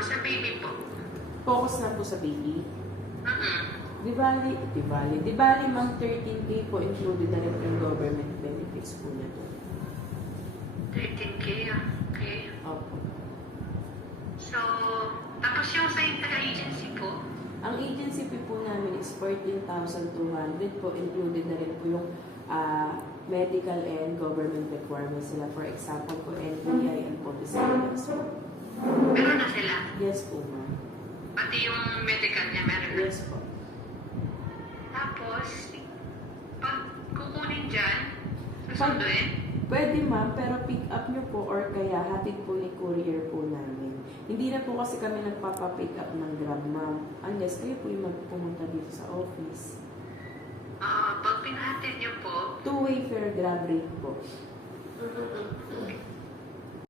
Sa baby po. Focus na po sa baby. Mm-mm. Di bali, ma'am, 13K po included na rin po yung government benefits po na to. 13K, okay. Opo. So, tapos yung sa inter-agency po, Ang agency fee po namin is 14,200 po. Included na rin po yung medical and government requirements nila. For example po, NBI and police clearance po. meron na sila. Yes po, ma'am. Pati yung medical niya meron na. Yes po. Tapos, pag kukunin dyan, susunduin, Pwede ma'am, pero pick up nyo po or kaya hatid po ni courier po namin. Hindi na po kasi kami nagpapa-pick up ng Grab, ma'am. Unless kayo po yung magpumunta dito sa office. pag pinahatid niyo po, Two-way fare Grab rate po. mm